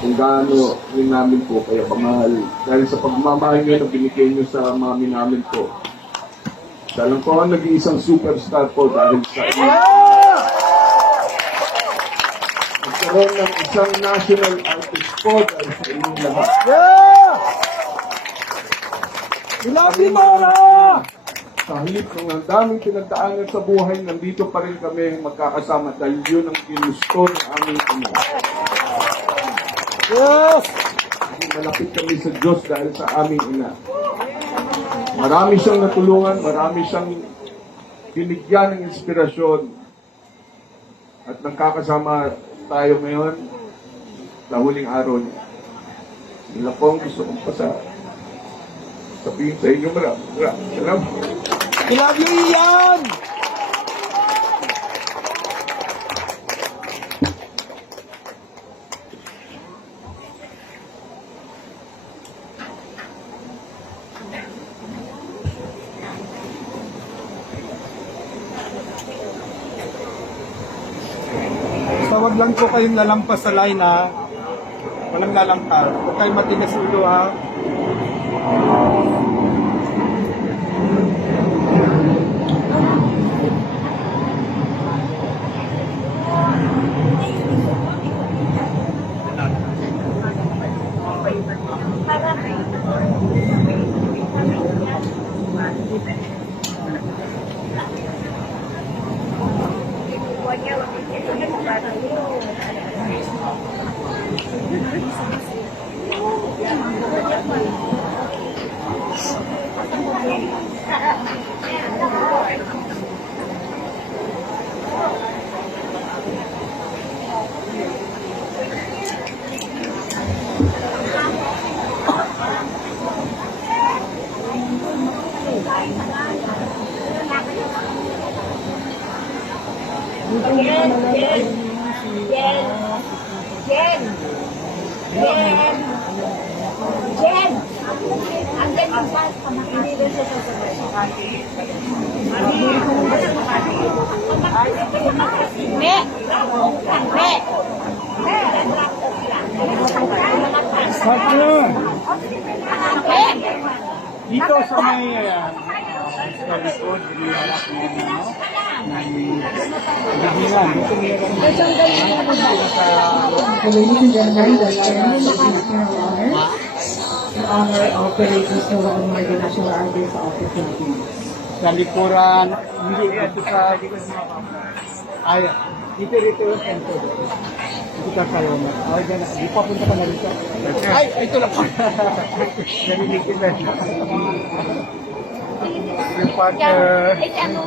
kung gaano rin namin po kaya pamahal. Dahil sa pagmamahal nyo na binigay nyo sa mami namin po. Siya lang po ang nag-iisang superstar po dahil sa inyo. Nagkaroon ng isang national artist po dahil sa inyong lahat. Ilabi mo na! Sa halip ng ang daming pinagdaanan sa buhay, nandito pa rin kami magkakasama dahil yun ang ginusto ng aming ina. Yes! Malapit kami sa Diyos dahil sa aming ina. Marami siyang natulungan, marami siyang binigyan ng inspirasyon. At nagkakasama tayo ngayon sa huling araw niya. Sila po ang gusto kong sabihin sa inyo maraming salamat. I love you, Ian! Tawag lang po kayong lalampas sa line, ha? Walang lalampas. Huwag kayong matigas ulo, ha? Jen! Ang ganyan ba? Hindi rin siya sa Makati. Me! Me! Dito sa may sa likod, Ladies and gentlemen, the chairman of the honor in honor of the late Mr. Juan Martin, National Artist of the Philippines. sa likuran, hindi ito sa ay, dito yung center. Dito ka kayo na. Ay, dyan na. Di pa punta ka na rito. Ay, ito lang pa. Narinig ko na. Yung partner. Ay, ano?